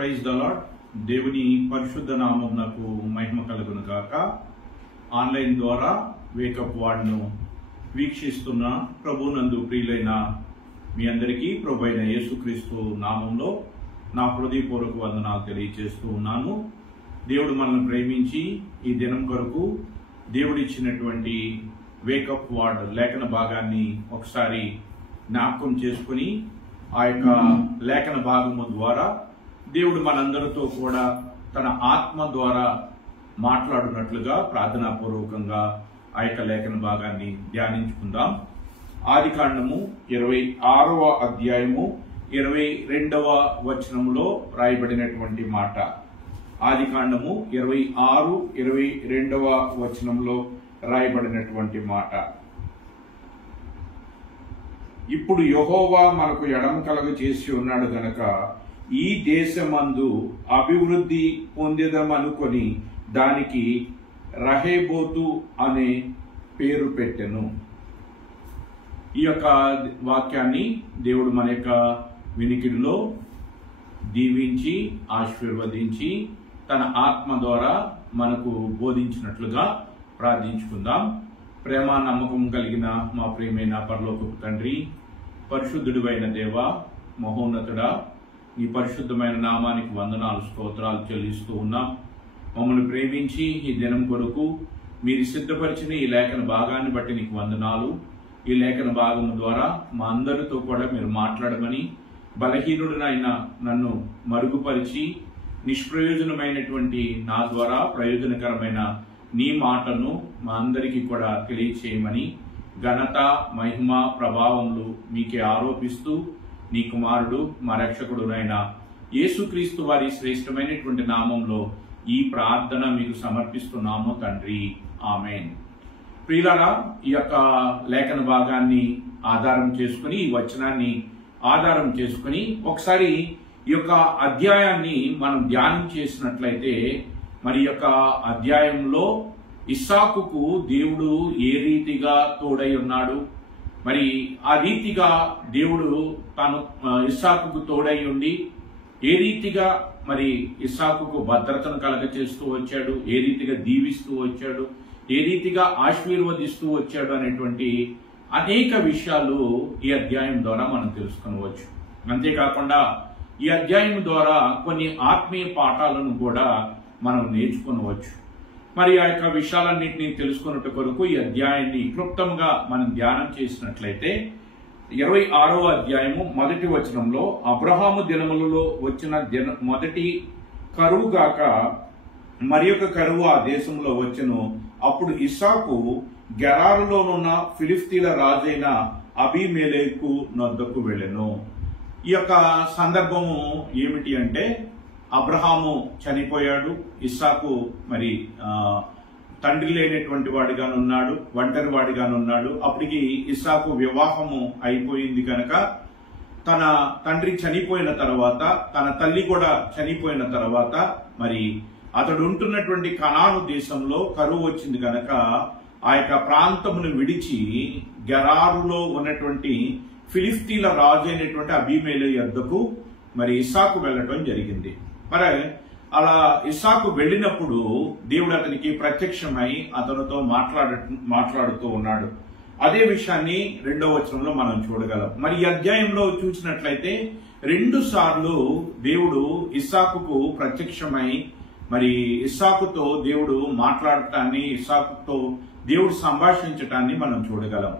Praise the lord. దేవుని పరిశుద్ధ నామమునకు మహిమ కలుగును గాక. ఆన్లైన్ ద్వారా వేకప్ వార్డ్ను వీక్షిస్తున్న ప్రభునందు ప్రియులైన మీ అందరికీ ప్రభు అయిన యేసుక్రీస్తు నామంలో నా హృదయపూర్వక వందనాలు తెలియజేస్తూ ఉన్నాను. దేవుడు మనల్ని ప్రేమించి ఈ దినం కొరకు దేవుడిచ్చినటువంటి వేకప్ వార్డ్ లేఖన భాగాన్ని ఒకసారి జ్ఞాపకం చేసుకుని ఆ యొక్క లేఖన భాగము ద్వారా దేవుడు మనందరితో కూడా తన ఆత్మ ద్వారా మాట్లాడునట్లుగా ప్రార్థనాపూర్వకంగా ఆ యొక్క లేఖన భాగాన్ని ధ్యానించుకుందాం. ఆదికాండము 26వ అధ్యాయము 22వ వచనంలో రాయబడినటువంటి మాట. ఆదికాండము 26, 22వ వచనంలో రాయబడినటువంటి మాట. ఇప్పుడు యెహోవా మనకు ఎడమ కలగ చేసి ఉన్నాడు గనక ఈ దేశమందు అభివృద్ధి పొందేదమనుకొని దానికి రహేబోతు అనే పేరు పెట్టెను. ఈ యొక్క వాక్యాన్ని దేవుడు మన యొక్క వినికిడిలో దీవించి ఆశీర్వదించి తన ఆత్మ ద్వారా మనకు బోధించినట్లుగా ప్రార్థించుకుందాం. ప్రేమ నమ్మకం కలిగిన మా ప్రియమైన పరలోకపు తండ్రి, పరిశుద్ధుడివైన దేవ, మహోన్నతుడా, నీ పరిశుద్ధమైన నామానికి వందనాలు స్తోత్రాలు చెల్లిస్తూ ఉన్నాం. మమ్మల్ని ప్రేమించి ఈ దినం కొరకు మీరు సిద్ధపరిచిన ఈ లేఖన భాగాన్ని బట్టి నీకు వందనాలు. ఈ లేఖన భాగం ద్వారా మా అందరితో కూడా మీరు మాట్లాడమని, బలహీనుడినైన నన్ను మరుగుపరిచి నిష్ప్రయోజనమైనటువంటి నా ద్వారా ప్రయోజనకరమైన నీ మాటను మా అందరికీ కూడా తెలియచేయమని, ఘనత మహిమ ప్రభావములు మీకే ఆరోపిస్తూ నీ కుమారుడు మా రక్షకుడునైన యేసుక్రీస్తు వారి శ్రేష్టమైనటువంటి నామంలో ఈ ప్రార్థన మీకు సమర్పిస్తున్నాము తండ్రి, ఆమేన్. ప్రియులారా, ఈ యొక్క లేఖన భాగాన్ని ఆధారం చేసుకుని, ఈ వచనాన్ని ఆధారం చేసుకుని ఒకసారి ఈ యొక్క అధ్యాయాన్ని మనం ధ్యానం చేసినట్లయితే, మరి యొక్క అధ్యాయంలో ఇస్సాకుకు దేవుడు ఏ రీతిగా తోడై ఉన్నాడు, మరి ఆ రీతిగా దేవుడు తాను ఇస్సాకుకు తోడై ఉండి ఏ రీతిగా మరి ఇస్సాకుకు భద్రతను కలగచేస్తూ వచ్చాడు, ఏ రీతిగా దీవిస్తూ వచ్చాడు, ఏ రీతిగా ఆశీర్వదిస్తూ వచ్చాడు అనేటువంటి అనేక విషయాలు ఈ అధ్యాయం ద్వారా మనం తెలుసుకొనవచ్చు. అంతేకాకుండా ఈ అధ్యాయం ద్వారా కొన్ని ఆత్మీయ పాఠాలను కూడా మనం నేర్చుకొనవచ్చు. మరి ఆ యొక్క విషయాలన్నింటినీ తెలుసుకున్నట్టు కొరకు ఈ అధ్యాయాన్ని క్లుప్తంగా మనం ధ్యానం చేసినట్లయితే 26వ అధ్యాయము 1వ వచనంలో, అబ్రహాము దినములలో వచ్చిన మొదటి కరువు గాక మరి యొక్క కరువు ఆ దేశంలో వచ్చెను. అప్పుడు ఇస్సాకు గెరారులోనున్న ఫిలిస్తీన్ల రాజైన అబీమెలెకు నొద్దకు వెళ్ళెను. ఈ యొక్క సందర్భము ఏమిటి అంటే, అబ్రహాము చనిపోయాడు, ఇస్సాకు మరి తండ్రి లేనటువంటి వాడిగానున్నాడు, ఒంటరి వాడిగానున్నాడు. అప్పటికి ఇస్సాకు వివాహము అయిపోయింది కనుక తన తండ్రి చనిపోయిన తర్వాత, తన తల్లి కూడా చనిపోయిన తర్వాత, మరి అతడు ఉంటున్నటువంటి కనాను దేశంలో కరువు వచ్చింది కనుక ఆ యొక్క ప్రాంతమును విడిచి గెరారులో ఉన్నటువంటి ఫిలిస్తీన్ల రాజు అయినటువంటి అబీమెలెకు యొద్దకు మరి ఇస్సాకు వెళ్ళటం జరిగింది. మరి అలా ఇస్సాకు వెళ్ళినప్పుడు దేవుడు అతనికి ప్రత్యక్షమై అతనితో మాట్లాడుతూ ఉన్నాడు. అదే విషయాన్ని 2వ వచనంలో మనం చూడగలం. మరి ఈ అధ్యాయంలో చూసినట్లయితే 2 సార్లు దేవుడు ఇస్సాకుకు ప్రత్యక్షమై మరి ఇస్సాకుతో దేవుడు మాట్లాడటాన్ని, ఇస్సాకుతో దేవుడు సంభాషించటాన్ని మనం చూడగలం.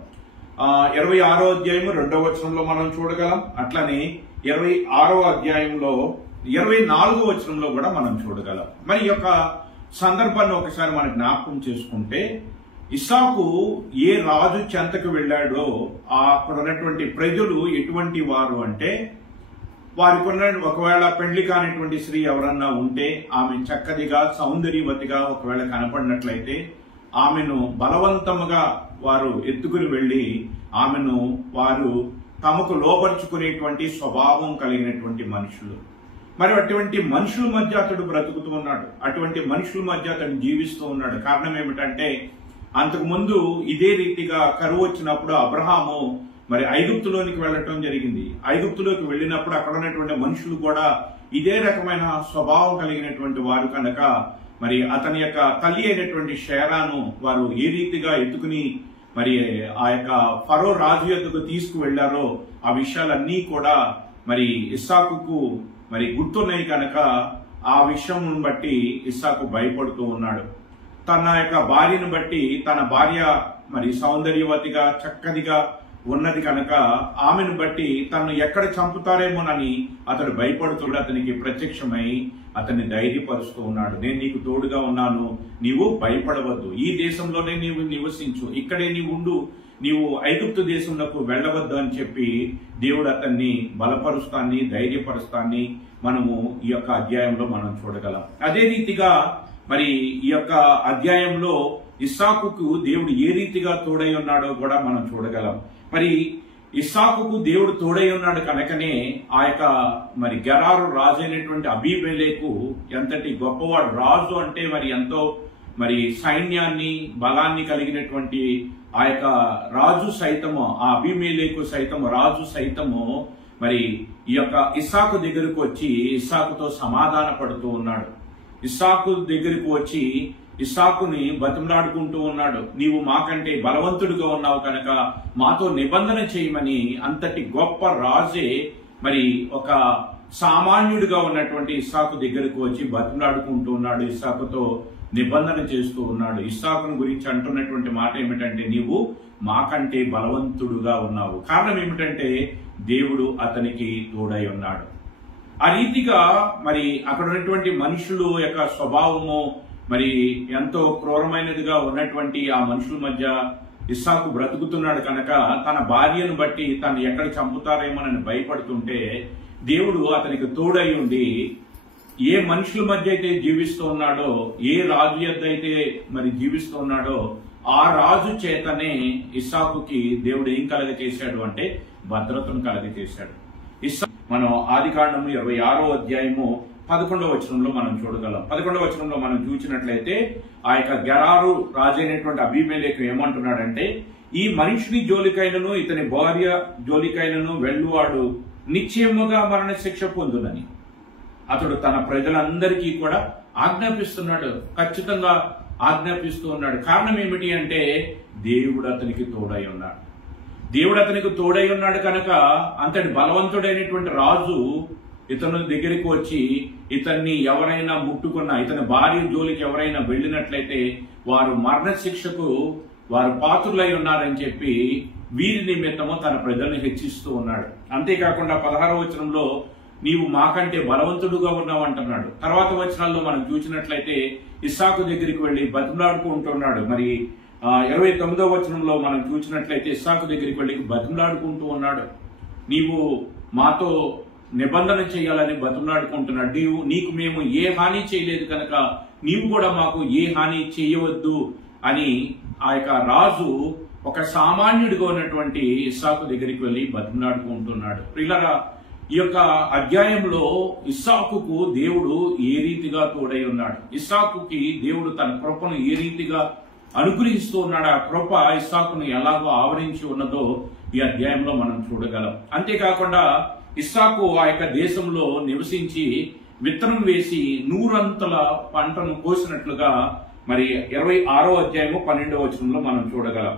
26వ అధ్యాయము 2వ వచనంలో మనం చూడగలం. అట్లనే 26వ అధ్యాయంలో 24వ వచనంలో కూడా మనం చూడగలం. మరి యొక్క సందర్భాన్ని ఒకసారి మనం జ్ఞాపకం చేసుకుంటే, ఇస్సాకు ఏ రాజు చెంతకు వెళ్ళాడో అక్కడ ఉన్నటువంటి ప్రజలు ఎటువంటి వారు అంటే, వారికి ఉన్న ఒకవేళ పెళ్లి కానిటువంటి స్త్రీ ఎవరన్నా ఉంటే ఆమె చక్కదిగా సౌందర్యవతిగా ఒకవేళ కనపడినట్లయితే ఆమెను బలవంతముగా వారు ఎత్తుకుని వెళ్లి ఆమెను వారు తమకు లోపరుచుకునేటువంటి స్వభావం కలిగినటువంటి మనుషులు. మరి అటువంటి మనుషుల మధ్య అతడు బ్రతుకుతూ ఉన్నాడు, అటువంటి మనుషుల మధ్య అతడు జీవిస్తూ ఉన్నాడు. కారణం ఏమిటంటే, అంతకుముందు ఇదే రీతిగా కరువు వచ్చినప్పుడు అబ్రహాము మరి ఐగుప్తులోనికి వెళ్ళటం జరిగింది. ఐగుప్తులోకి వెళ్ళినప్పుడు అక్కడ ఉన్నటువంటి మనుషులు కూడా ఇదే రకమైన స్వభావం కలిగినటువంటి వారు కనుక మరి అతని యొక్క తల్లి అయినటువంటి షేరాను వారు ఏ రీతిగా ఎత్తుకుని మరి ఆ యొక్క ఫరో రాజు యొద్దకు తీసుకువెళ్లారో ఆ విషయాలన్నీ కూడా మరి ఇస్సాకుకు మరి గుర్తున్నాయి కనుక ఆ విషయం బట్టి ఇస్సాకు భయపడుతూ ఉన్నాడు. తన యొక్క భార్యను బట్టి, తన భార్య మరి సౌందర్యవతిగా చక్కదిగా ఉన్నది కనుక ఆమెను బట్టి తను ఎక్కడ చంపుతారేమోనని అతడు భయపడుతూ అతనికి ప్రత్యక్షమై అతన్ని ధైర్యపరుస్తూ ఉన్నాడు. నేను నీకు తోడుగా ఉన్నాను, నీవు భయపడవద్దు, ఈ దేశంలోనే నీవు నివసించు, ఇక్కడే నీవు ఉండు, నీవు ఐగుప్తు దేశంలోకి వెళ్ళవద్దు అని చెప్పి దేవుడు అతన్ని బలపరుస్తాన్ని, ధైర్యపరుస్తాన్ని మనము ఈ యొక్క అధ్యాయంలో మనం చూడగలం. అదే రీతిగా మరి ఈ యొక్క అధ్యాయంలో ఇస్సాకుకు దేవుడు ఏ రీతిగా తోడై ఉన్నాడో కూడా మనం చూడగలం. మరి ఇస్సాకుకు దేవుడు తోడై ఉన్నాడు కనుకనే ఆ యొక్క మరి గెరారు రాజు అయినటువంటి అబీమెలెకు ఎంతటి గొప్పవాడు. రాజు అంటే మరి ఎంతో మరి సైన్యాన్ని, బలాన్ని కలిగినటువంటి ఆ యొక్క రాజు సైతము, ఆ అబీమెలెకు సైతము, రాజు సైతము మరి ఈ యొక్క ఇస్సాకు దగ్గరకు వచ్చి ఇస్సాకుతో సమాధాన పడుతూ ఉన్నాడు. ఇస్సాకు దగ్గరకు వచ్చి ఇస్సాకుని బతిమలాడుకుంటూ ఉన్నాడు. నీవు మాకంటే బలవంతుడిగా ఉన్నావు కనుక మాతో నిబంధన చేయమని. అంతటి గొప్ప రాజే మరి ఒక సామాన్యుడిగా ఉన్నటువంటి ఇస్సాకు దగ్గరకు వచ్చి బతిమలాడుకుంటూ ఉన్నాడు, ఇస్సాకుతో నిబంధన చేస్తూ ఉన్నాడు. ఇస్సాకును గురించి అంటున్నటువంటి మాట ఏమిటంటే, నీవు మాకంటే బలవంతుడుగా ఉన్నావు. కారణం ఏమిటంటే దేవుడు అతనికి తోడై ఉన్నాడు. ఆ రీతిగా మరి అక్కడ ఉన్నటువంటి మనుషులు యొక్క స్వభావము మరి ఎంతో క్రూరమైనదిగా ఉన్నటువంటి ఆ మనుషుల మధ్య ఇస్సాకు బ్రతుకుతున్నాడు కనుక తన భార్యను బట్టి తను ఎక్కడ చంపుతారేమోనని భయపడుతుంటే దేవుడు అతనికి తోడై ఉండి ఏ మనుషుల మధ్య అయితే జీవిస్తూ ఉన్నాడో, ఏ రాజు యొద్ద అయితే మరి జీవిస్తూ ఉన్నాడో ఆ రాజు చేతనే ఇస్సాకుకి దేవుడు ఏం కలగచేశాడు అంటే భద్రతను కలగచేశాడు. మనం ఆదికాండము 26వ అధ్యాయము 11వ వచనంలో మనం చూడగలం. 11వ వచనంలో మనం చూసినట్లయితే ఆ యొక్క గెరారు రాజైనటువంటి అబీమెలెకు ఏమంటున్నాడంటే, ఈ మనిషిని జోలికైనను ఇతని భార్య జోలికైనను వెళ్ళువాడు నిశ్చయముగా మరణ శిక్ష పొందునని అతడు తన ప్రజలందరికీ కూడా ఆజ్ఞాపిస్తున్నాడు, ఖచ్చితంగా ఆజ్ఞాపిస్తూ ఉన్నాడు. కారణం ఏమిటి అంటే దేవుడు అతనికి తోడై ఉన్నాడు. దేవుడు అతనికి తోడై ఉన్నాడు కనుక అంతటి బలవంతుడైనటువంటి రాజు ఇతను దగ్గరికి వచ్చి ఇతన్ని ఎవరైనా ముట్టుకున్నా, ఇతని భార్య జోలికి ఎవరైనా వెళ్ళినట్లయితే వారు మరణ శిక్షకు వారు పాత్రులై ఉన్నారని చెప్పి వీరి నిమిత్తము తన ప్రజల్ని హెచ్చిస్తూ ఉన్నాడు. అంతేకాకుండా 16వ వచనంలో నీవు మాకంటే బలవంతుడుగా ఉన్నావు అంటున్నాడు. తర్వాత వచనాల్లో మనం చూసినట్లయితే ఇస్సాకు దగ్గరికి వెళ్లి బతిమలాడుకుంటున్నాడు. మరి 29వ వచనంలో మనం చూసినట్లయితే ఇస్సాకు దగ్గరికి వెళ్లి బతిమలాడుకుంటూ ఉన్నాడు. నీవు మాతో నిబంధన చేయాలని బతిమలాడుకుంటున్నాడు. నీకు మేము ఏ హాని చేయలేదు కనుక నీవు కూడా మాకు ఏ హాని చేయవద్దు అని ఆ యొక్క రాజు ఒక సామాన్యుడిగా ఉన్నటువంటి ఇస్సాకు దగ్గరికి వెళ్లి బతిమలాడుకుంటున్నాడు. ప్రియులారా, ఈ యొక్క అధ్యాయంలో ఇస్సాకుకు దేవుడు ఏ రీతిగా తోడై ఉన్నాడు, ఇస్సాకుకి దేవుడు తన కృపను ఏ రీతిగా అనుగ్రహిస్తూ ఉన్నాడు, ఆ కృప ఇస్సాకును ఎలాగో ఆవరించి ఉన్నదో ఈ అధ్యాయంలో మనం చూడగలం. అంతేకాకుండా ఇస్సాకు ఆ యొక్క దేశంలో నివసించి విత్తనం వేసి 100 అంతల పంటను కోసినట్లుగా మరి 26వ అధ్యాయము 12వ వచనంలో మనం చూడగలం.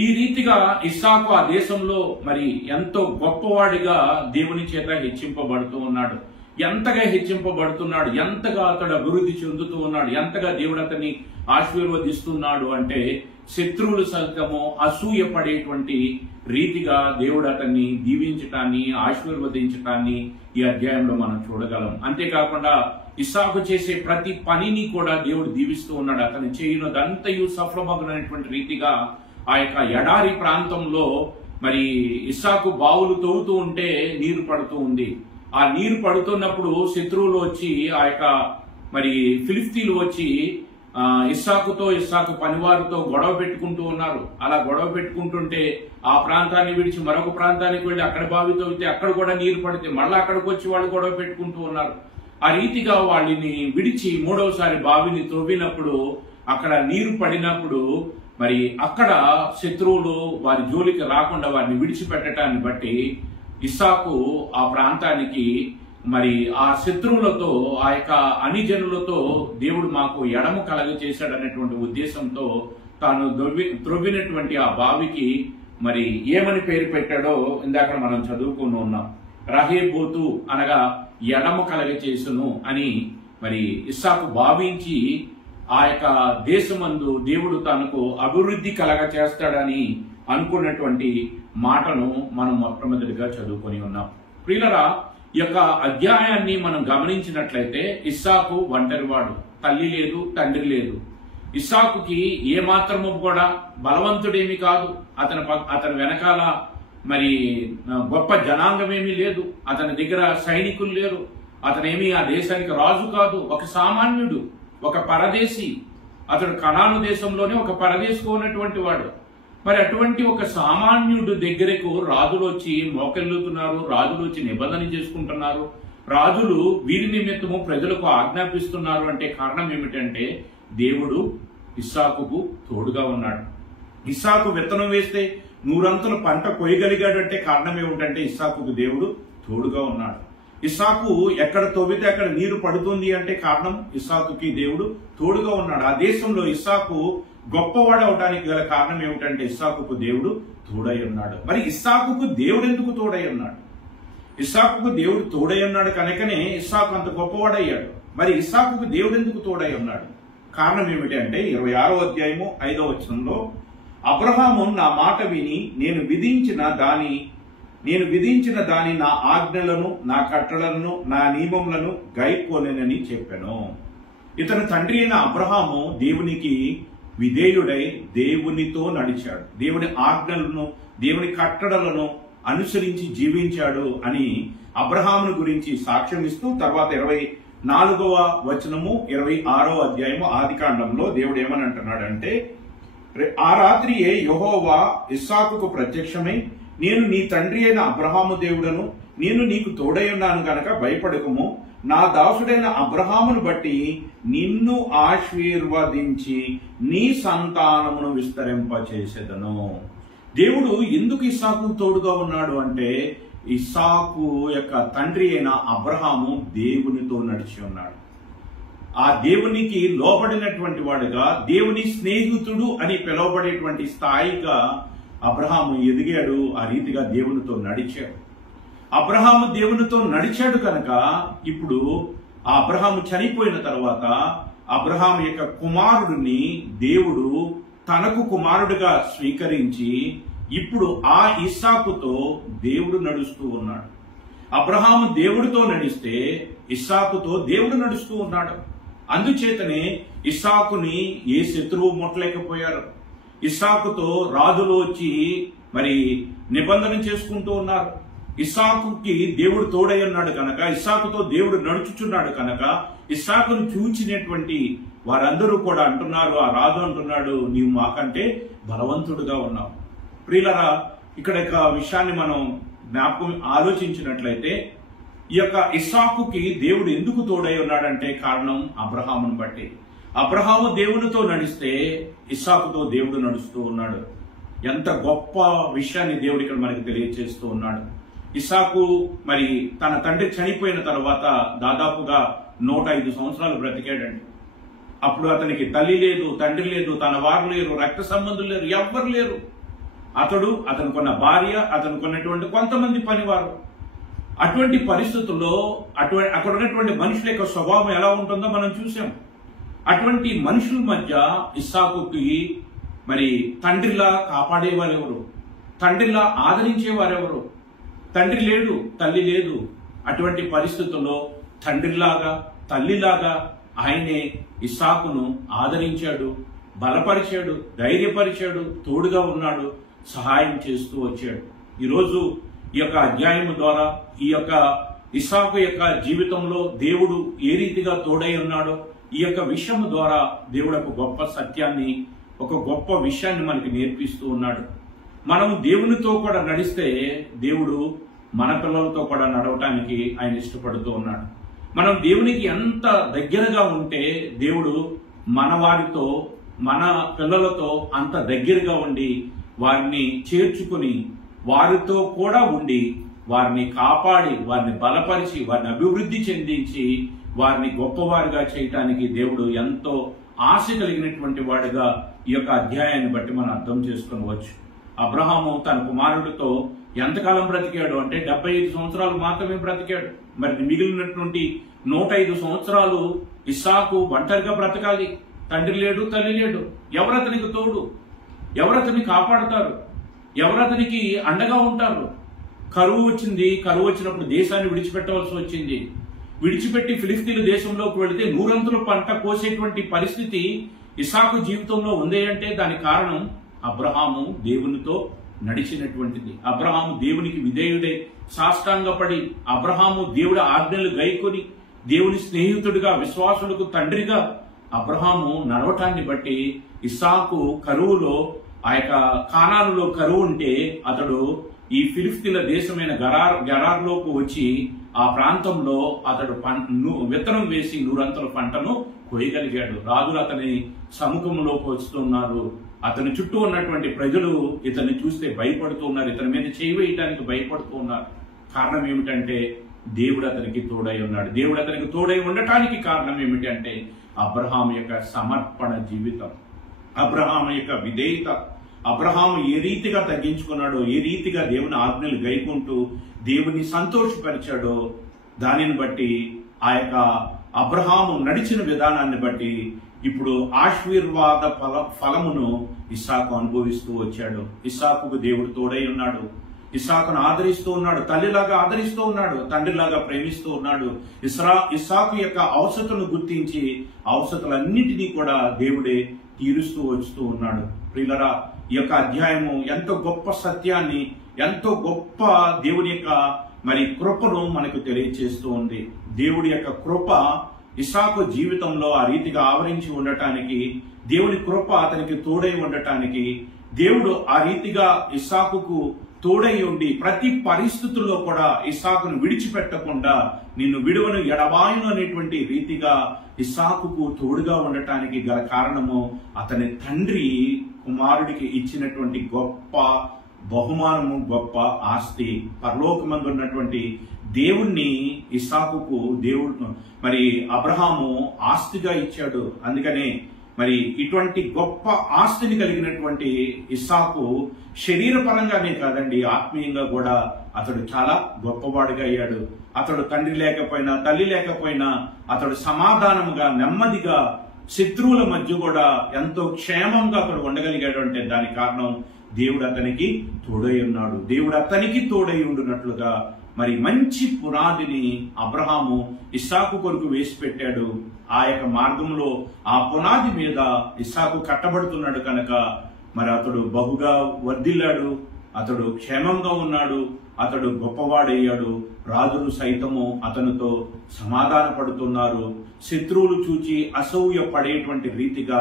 ఈ రీతిగా ఇస్సాకు ఆ దేశంలో మరి ఎంతో గొప్పవాడిగా దేవుని చేత హెచ్చింపబడుతూ ఉన్నాడు. ఎంతగా హెచ్చింపబడుతున్నాడు, ఎంతగా అతడు అభివృద్ధి చెందుతూ ఉన్నాడు, ఎంతగా దేవుడు అతన్ని ఆశీర్వదిస్తున్నాడు అంటే శత్రువులు సైతము అసూయ పడేటువంటి రీతిగా దేవుడు అతన్ని దీవించటాన్ని, ఆశీర్వదించటాన్ని ఈ అధ్యాయంలో మనం చూడగలం. అంతేకాకుండా ఇస్సాకు చేసే ప్రతి పనిని కూడా దేవుడు దీవిస్తూ ఉన్నాడు. అతను చేయనదంతయు సఫలమగునటువంటి రీతిగా ఆ యొక్క ఎడారి ప్రాంతంలో మరి ఇస్సాకు బావులు తవ్వుతూ ఉంటే నీరు పడుతూ ఉంది. ఆ నీరు పడుతున్నప్పుడు శత్రువులు వచ్చి ఆ యొక్క మరి ఫిలిస్తీన్లు వచ్చి ఇస్సాకు పనివారితో గొడవ పెట్టుకుంటూ ఉన్నారు. అలా గొడవ పెట్టుకుంటుంటే ఆ ప్రాంతాన్ని విడిచి మరొక ప్రాంతానికి వెళ్లి అక్కడ బావి తవ్వితే అక్కడ కూడా నీరు పడితే మళ్ళీ అక్కడికి వచ్చి వాళ్ళు గొడవ పెట్టుకుంటూ ఉన్నారు. ఆ రీతిగా వాళ్ళని విడిచి 3వసారి బావిని తవ్వినప్పుడు అక్కడ నీరు పడినప్పుడు మరి అక్కడ శత్రువులు వారి జోలికి రాకుండా వారిని విడిచిపెట్టడాన్ని బట్టి ఇస్సాకు ఆ ప్రాంతానికి మరి ఆ శత్రువులతో, ఆ యొక్క అనిజనులతో దేవుడు మాకు ఎడము కలగ చేశాడనేటువంటి ఉద్దేశంతో తాను త్రొవ్వినటువంటి ఆ బావికి మరి ఏమని పేరు పెట్టాడో ఇందాక మనం చదువుకుని ఉన్నాం. రహేబోతు అనగా ఎడము కలగ చేసును అని మరి ఇస్సాకు భావించి ఆ యొక్క దేశమందు దేవుడు తనకు అభివృద్ధి కలగ చేస్తాడని అనుకున్నటువంటి మాటను మనం మొట్టమొదటిగా చదువుకొని ఉన్నాం. ప్రియులరా, ఈ యొక్క అధ్యాయాన్ని మనం గమనించినట్లయితే ఇస్సాకు ఒంటరివాడు, తల్లి లేదు, తండ్రి లేదు. ఇస్సాకుకి ఏ మాత్రము కూడా బలవంతుడేమి కాదు. అతని వెనకాల మరి గొప్ప జనాంగమేమీ లేదు. అతని దగ్గర సైనికులు లేరు. అతనేమి ఆ దేశానికి రాజు కాదు. ఒక సామాన్యుడు, ఒక పరదేశి. అతడు కనాను దేశంలోనే ఒక పరదేశిగా ఉన్నటువంటి వాడు. మరి అటువంటి ఒక సామాన్యుడు దగ్గరకు రాజులు వచ్చి మోకెళ్ళుతున్నారు, రాజులు వచ్చి నిబంధన చేసుకుంటున్నారు, రాజులు వీరి నిమిత్తము ప్రజలకు ఆజ్ఞాపిస్తున్నారు అంటే కారణం ఏమిటంటే దేవుడు ఇస్సాకుకు తోడుగా ఉన్నాడు. ఇస్సాకు విత్తనం వేస్తే 100 పంట కొయ్యగలిగాడు అంటే కారణం ఏమిటంటే ఇస్సాకుకు దేవుడు తోడుగా ఉన్నాడు. ఇస్సాకు ఎక్కడ తవ్వితే అక్కడ నీరు పడుతుంది అంటే కారణం ఇస్సాకుకి దేవుడు తోడుగా ఉన్నాడు. ఆ దేశంలో ఇస్సాకు గొప్పవాడు అవడానికి గల కారణం ఏమిటంటే ఇస్సాకుకు దేవుడు తోడై ఉన్నాడు. మరి ఇస్సాకుకు దేవుడు ఎందుకు తోడై ఉన్నాడు? ఇస్సాకుకు దేవుడు తోడై ఉన్నాడు కనుకనే ఇస్సాకు అంత గొప్పవాడయ్యాడు. మరి ఇస్సాకుకు దేవుడు ఎందుకు తోడై ఉన్నాడు? కారణం ఏమిటి అంటే 26వ అధ్యాయము 5వ వచనంలో, అబ్రహాము నా మాట విని నేను విధించిన దాని నా ఆజ్ఞలను, నా కట్టడలను, నా నియమములను గైకొనెనని చెప్పాను. ఇతని తండ్రి అయిన అబ్రహాము దేవునికి విధేయుడై దేవునితో నడిచాడు, దేవుని ఆజ్ఞలను, దేవుని కట్టడలను అనుసరించి జీవించాడు అని అబ్రహామును గురించి సాక్ష్యం ఇస్తూ తర్వాత 24వ వచనము 26వ అధ్యాయము ఆదికాండంలో దేవుడు ఏమని అంటున్నాడంటే, ఆ రాత్రియే యెహోవా ఇస్సాకుకు ప్రత్యక్షమై, నేను నీ తండ్రి అయిన అబ్రహాము దేవుడను, నేను నీకు తోడై ఉన్నాను గనక భయపడకుము, నా దాసుడైన అబ్రహామును బట్టి నిన్ను ఆశీర్వదించి నీ సంతానమును విస్తరింపచేసేదను. దేవుడు ఎందుకు ఇస్సాకు తోడుగా ఉన్నాడు అంటే ఇస్సాకు యొక్క తండ్రి అయిన అబ్రహాము దేవునితో నడిచి ఉన్నాడు. ఆ దేవునికి లోబడినటువంటి వాడుగా, దేవుని స్నేహితుడు అని పిలువబడేటువంటి స్థాయిగా అబ్రహాము ఎదిగాడు. ఆ రీతిగా దేవునితో నడిచాడు. అబ్రహాము దేవునితో నడిచాడు కనుక ఇప్పుడు ఆ అబ్రహాము చనిపోయిన తర్వాత అబ్రహాము యొక్క కుమారుడిని దేవుడు తనకు కుమారుడిగా స్వీకరించి ఇప్పుడు ఆ ఇస్సాకుతో దేవుడు నడుస్తూ ఉన్నాడు. అబ్రహాము దేవుడితో నడిస్తే ఇస్సాకుతో దేవుడు నడుస్తూ ఉన్నాడు. అందుచేతనే ఇస్సాకుని ఏ శత్రువు ముట్టలేకపోయారు. ఇస్సాకుతో రాజులు వచ్చి మరి నిబంధన చేసుకుంటూ ఉన్నారు. ఇస్సాకుకి దేవుడు తోడై ఉన్నాడు కనుక, ఇస్సాకుతో దేవుడు నడుచుచున్నాడు కనుక ఇస్సాకును చూచినటువంటి వారందరూ కూడా అంటున్నారు, ఆ రాజు అంటున్నాడు, నీవు మాకంటే బలవంతుడుగా ఉన్నావు. ప్రియులరా, ఇక్కడ విషయాన్ని మనం జ్ఞాపకం ఆలోచించినట్లయితే ఈ యొక్క ఇస్సాకుకి దేవుడు ఎందుకు తోడై ఉన్నాడంటే కారణం అబ్రహామును బట్టి. అబ్రహాము దేవునితో నడిస్తే ఇస్సాకుతో దేవుడు నడుస్తూ ఉన్నాడు. ఎంత గొప్ప విషయాన్ని దేవుడు ఇక్కడ మనకి తెలియజేస్తూ ఉన్నాడు. ఇస్సాకు మరి తన తండ్రి చనిపోయిన తర్వాత దాదాపుగా 105 సంవత్సరాలు బ్రతికాడండి. అప్పుడు అతనికి తల్లి లేదు, తండ్రి లేదు, తన వారు లేరు, రక్త సంబంధులు లేరు, ఎవ్వరు లేరు. అతనుకున్న భార్య, అతనుకున్నటువంటి కొంతమంది పనివారు. అటువంటి పరిస్థితుల్లో అక్కడ ఉన్నటువంటి మనుషుల యొక్క స్వభావం ఎలా ఉంటుందో మనం చూసాం. అటువంటి మనుషుల మధ్య ఇస్సాకుకి మరి తండ్రిలా కాపాడేవారెవరు, తండ్రిలా ఆదరించేవారెవరు? తండ్రి లేడు, తల్లి లేదు. అటువంటి పరిస్థితుల్లో తండ్రిలాగా, తల్లిలాగా ఆయనే ఇస్సాకును ఆదరించాడు, బలపరిచాడు, ధైర్యపరిచాడు, తోడుగా ఉన్నాడు, సహాయం చేస్తూ వచ్చాడు. ఈరోజు ఈ యొక్క అధ్యాయం ద్వారా ఈ యొక్క ఇస్సాకు యొక్క జీవితంలో దేవుడు ఏ రీతిగా తోడై ఉన్నాడో ఈ యొక్క విషయం ద్వారా దేవుడు ఒక గొప్ప సత్యాన్ని, ఒక గొప్ప విషయాన్ని మనకి నేర్పిస్తూ ఉన్నాడు. మనము దేవునితో కూడా నడిస్తే దేవుడు మన పిల్లలతో కూడా నడవటానికి ఆయన ఇష్టపడుతూ ఉన్నాడు. మనం దేవునికి ఎంత దగ్గరగా ఉంటే దేవుడు మన వారితో, మన పిల్లలతో అంత దగ్గరగా ఉండి వారిని చేర్చుకుని వారితో కూడా ఉండి వారిని కాపాడి, వారిని బలపరిచి, వారిని అభివృద్ధి చెందించి, వారిని గొప్పవారిగా చేయటానికి దేవుడు ఎంతో ఆశ కలిగినటువంటి వాడుగా ఈ యొక్క అధ్యాయాన్ని బట్టి మనం అర్థం చేసుకోవచ్చు. అబ్రహాము తన కుమారుడితో ఎంతకాలం బ్రతికాడు అంటే 75 సంవత్సరాలు మాత్రమే బ్రతికాడు. మరి మిగిలినటువంటి 105 సంవత్సరాలు ఇస్సాకు ఒంటరిగా బ్రతకాలి. తండ్రి లేడు, తల్లి లేడు. ఎవరతనికి తోడు? ఎవరతని కాపాడతారు? ఎవరతనికి అండగా ఉంటారు? కరువు వచ్చింది. కరువు వచ్చినప్పుడు దేశాన్ని విడిచిపెట్టవలసి వచ్చింది. విడిచిపెట్టి ఫిలిస్తీన్ల దేశంలోకి వెళితే 100 పంట కోసేటువంటి పరిస్థితి ఇస్సాకు జీవితంలో ఉంది అంటే దానికి కారణం అబ్రహాము దేవునితో నడిచినటువంటిది. అబ్రహాము దేవునికి విధేయుడే సాష్టాంగపడి, అబ్రహాము దేవుడి ఆజ్ఞలు గైకొని, దేవుని స్నేహితుడిగా, విశ్వాసులకు తండ్రిగా అబ్రహాము నడవటాన్ని బట్టి ఇస్సాకు కరువులో, ఆ యొక్క కానానులో కరువు ఉంటే అతడు ఈ ఫిలిస్తీన్ల దేశమైన గరార్లోకి వచ్చి ఆ ప్రాంతంలో అతడు విత్తనం వేసి 100 పంటను కోయగలిగాడు. రాజులు అతని సముఖంలోకి వస్తున్నారు. అతని చుట్టూ ఉన్నటువంటి ప్రజలు ఇతన్ని చూస్తే భయపడుతూ ఉన్నారు. ఇతని మీద చేయి వేయటానికి భయపడుతూ ఉన్నారు. కారణం ఏమిటంటే దేవుడు అతనికి తోడై ఉన్నాడు. దేవుడు అతనికి తోడై ఉండటానికి కారణం ఏమిటి అంటే అబ్రహాం యొక్క సమర్పణ జీవితం, అబ్రహాం యొక్క విధేయత. అబ్రహాము ఏ రీతిగా తగ్గించుకున్నాడో, ఏ రీతిగా దేవుని ఆజ్ఞలు గైకుంటూ దేవుని సంతోషపరిచాడో దానిని బట్టి, ఆ యొక్క అబ్రహాము నడిచిన విధానాన్ని బట్టి ఇప్పుడు ఆశీర్వాద ఫలమును ఇస్సాకు అనుభవిస్తూ వచ్చాడు. ఇస్సాకుకు దేవుడు తోడై ఉన్నాడు. ఇస్సాకును ఆదరిస్తూ ఉన్నాడు. తల్లిలాగా ఆదరిస్తూ ఉన్నాడు. తండ్రిలాగా ప్రేమిస్తూ ఉన్నాడు. ఇస్సాకు యొక్క అవసరతను గుర్తించి అవసరతలన్నింటినీ కూడా దేవుడే తీరుస్తూ వస్తూ ఉన్నాడు. ప్రియులరా, ఈ యొక్క అధ్యాయము ఎంతో గొప్ప సత్యాన్ని, ఎంతో గొప్ప దేవుని యొక్క కృపను మనకు తెలియచేస్తూ ఉంది. దేవుడి యొక్క కృప ఇస్సాకు జీవితంలో ఆ రీతిగా ఆవరించి ఉండటానికి, దేవుని కృప అతనికి తోడై ఉండటానికి, దేవుడు ఆ రీతిగా ఇస్సాకుకు తోడై ఉండి ప్రతి పరిస్థితుల్లో కూడా ఇస్సాకును విడిచిపెట్టకుండా నిన్ను విడువను ఎడబాయును అనేటువంటి రీతిగా ఇస్సాకుకు తోడుగా ఉండటానికి గల కారణము అతని తండ్రి కుమారుడికి ఇచ్చినటువంటి గొప్ప బహుమానము, గొప్ప ఆస్తి. పరలోకమందు ఉన్నటువంటి దేవుణ్ణి ఇస్సాకుకు దేవుడు అబ్రహాము ఆస్తిగా ఇచ్చాడు. అందుకనే ఇటువంటి గొప్ప ఆస్తిని కలిగినటువంటి ఇస్సాకు శరీరపరంగానే కాదండి, ఆత్మీయంగా కూడా అతడు చాలా గొప్పవాడిగా అయ్యాడు. అతడు తండ్రి లేకపోయినా, తల్లి లేకపోయినా అతడు సమాధానముగా, నెమ్మదిగా, శత్రువుల మధ్య కూడా ఎంతో క్షేమంగా అతడు ఉండగలిగాడు. అంటే దానికి కారణం దేవుడు అతనికి తోడై ఉన్నాడు. దేవుడు అతనికి తోడై ఉండునట్లుగా మంచి పునాదిని అబ్రహాము ఇస్సాకు కొరకు వేసి పెట్టాడు. ఆ యొక్క మార్గంలో ఆ పునాది మీద ఇస్సాకు కట్టబడుతున్నాడు కనుక అతడు బహుగా వర్ధిల్లాడు. అతడు క్షేమంగా ఉన్నాడు. అతడు గొప్పవాడయ్యాడు. రాజులు సైతము అతనితో సమాధాన పడుతున్నారు. శత్రువులు చూచి అసూయ పడేటువంటి రీతిగా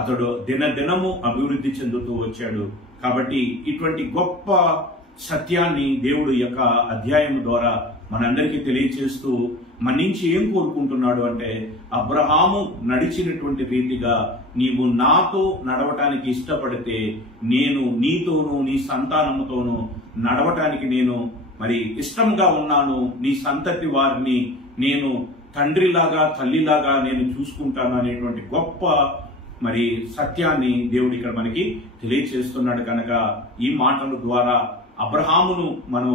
అతడు దినదినము అభివృద్ధి చెందుతూ వచ్చాడు. కాబట్టి ఇటువంటి గొప్ప సత్యాన్ని దేవుడు యొక్క అధ్యాయం ద్వారా మనందరికీ తెలియచేస్తూ మన నుంచి ఏం కోరుకుంటున్నాడు అంటే, అబ్రహాము నడిచినటువంటి రీతిగా నీవు నాతో నడవటానికి ఇష్టపడితే నేను నీతోనూ నీ సంతానముతోనూ నడవటానికి నేను ఇష్టంగా ఉన్నాను. నీ సంతతి వారిని నేను తండ్రిలాగా, తల్లిలాగా నేను చూసుకుంటాను అనేటువంటి గొప్ప సత్యాన్ని దేవుడు ఇక్కడ మనకి తెలియచేస్తున్నాడు. కనుక ఈ మాటల ద్వారా అబ్రహామును మనం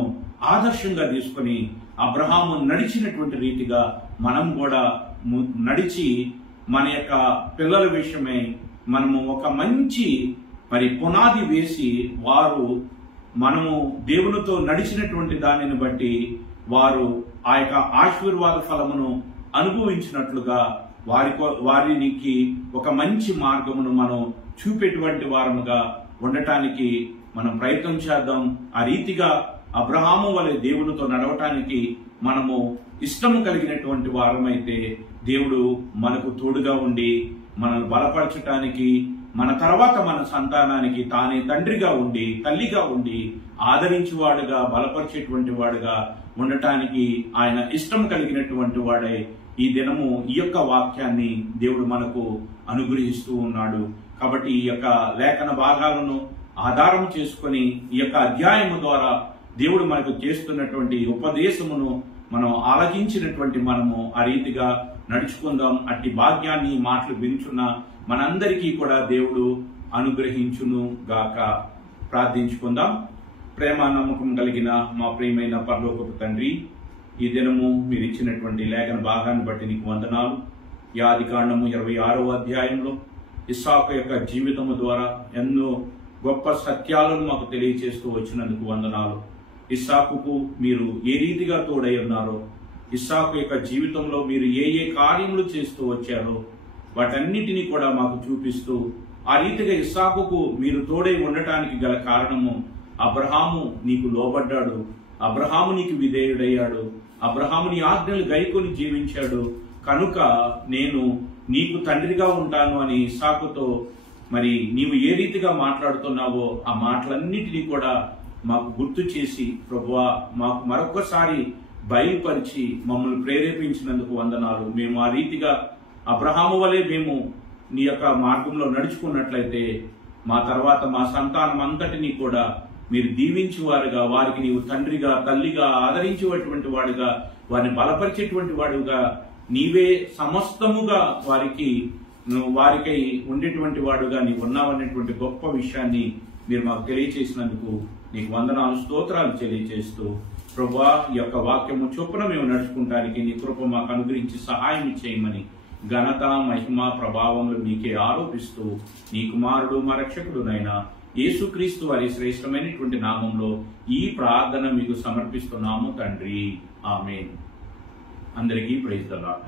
ఆదర్శంగా తీసుకొని అబ్రహాము నడిచినటువంటి రీతిగా మనం కూడా నడిచి మన యొక్క పిల్లల విషయమై మనము ఒక మంచి పునాది వేసి మనము దేవునితో నడిచినటువంటి దానిని బట్టి వారు ఆ యొక్క ఆశీర్వాద ఫలమును అనుభవించినట్లుగా వారికి ఒక మంచి మార్గమును మనం చూపేటువంటి వారముగా ఉండటానికి మనం ప్రయత్నం చేద్దాం. ఆ రీతిగా అబ్రహాము వలె దేవునితో నడవటానికి మనము ఇష్టము కలిగినటువంటి వారమైతే దేవుడు మనకు తోడుగా ఉండి మనల్ని బలపరచటానికి, మన తర్వాత మన సంతానానికి తానే తండ్రిగా ఉండి, తల్లిగా ఉండి, ఆదరించేవాడుగా, బలపరిచేటువంటి వాడుగా ఉండటానికి ఆయన ఇష్టం కలిగినటువంటి వాడే ఈ దినము ఈ యొక్క వాక్యాన్ని దేవుడు మనకు అనుగ్రహిస్తూ ఉన్నాడు. కాబట్టి ఈ యొక్క లేఖన భాగాలను ఆధారం చేసుకొని ఈ యొక్క అధ్యాయము ద్వారా దేవుడు మనకు చేస్తున్నటువంటి ఉపదేశమును మనం ఆలకించినటువంటి మనము ఆ రీతిగా నడుచుకుందాం. అట్టి భాగ్యాన్ని మాటలు వింటున్న మనందరికీ కూడా దేవుడు అనుగ్రహించును గాక. ప్రార్థించుకుందాం. ప్రేమ నమ్మకం కలిగిన మా ప్రియమైన పరలోకపు తండ్రి, ఈ దినము మీరు ఇచ్చినటువంటి లేఖన భాగాన్ని బట్టి నీకు వందనాలు. ఈ ఆదికాండము 26వ అధ్యాయంలో ఇస్సాకు యొక్క జీవితము ద్వారా ఎన్నో గొప్ప సత్యాలను మాకు తెలియచేస్తూ వచ్చినందుకు వందనాలు. ఇస్సాకుకు మీరు ఏ రీతిగా తోడై ఉన్నారో, ఇస్సాకు యొక్క జీవితంలో మీరు ఏ ఏ కార్యములు చేస్తూ వచ్చారో వాటన్నిటినీ కూడా మాకు చూపిస్తూ, ఆ రీతిగా ఇస్సాకుకు మీరు తోడై ఉండటానికి గల కారణము అబ్రహాము నీకు లోబడ్డాడు, అబ్రహాము నీకు విధేయుడయ్యాడు, అబ్రహాము నీ ఆజ్ఞలు గైకొని జీవించాడు, కనుక నేను నీకు తండ్రిగా ఉంటాను అని ఇస్సాకుతో మరి నీవు ఏ రీతిగా మాట్లాడుతున్నావో ఆ మాటలన్నిటినీ కూడా మాకు గుర్తు చేసి ప్రభువా మాకు మరొకసారి బయలుపరిచి మమ్మల్ని ప్రేరేపించినందుకు వందనాలు. మేము ఆ రీతిగా అబ్రహాము వలె మేము నీ యొక్క మార్గంలో నడుచుకున్నట్లయితే మా తర్వాత మా సంతానం అంతటినీ కూడా మీరు దీవించేవారుగా, వారికి నీవు తండ్రిగా తల్లిగా ఆదరించేటువంటి వాడుగా, వారిని బలపరిచేటువంటి వాడుగా, నీవే సమస్తముగా వారికై ఉండేటువంటి వాడుగా నీవు ఉన్నావనేటువంటి గొప్ప విషయాన్ని మీరు మాకు తెలియచేసినందుకు నీకు వందనాలు, స్తోత్రాలు తెలియజేస్తూ ప్రభువా ఈ యొక్క వాక్యము చొప్పున మేము నడుచుకుంటానికి నీ కృప మాకు అనుగ్రహించి సహాయం చేయమని ఘనత మహిమ ప్రభావములు నీకే ఆరోపిస్తూ నీ కుమారుడు మా రక్షకుడునైనా యేసుక్రీస్తు వారి శ్రేష్టమైనటువంటి నామంలో ఈ ప్రార్థన మీకు సమర్పిస్తున్నాము తండ్రి. ఆమేన్. అందరికీ ప్రైజ్ ది లార్డ్.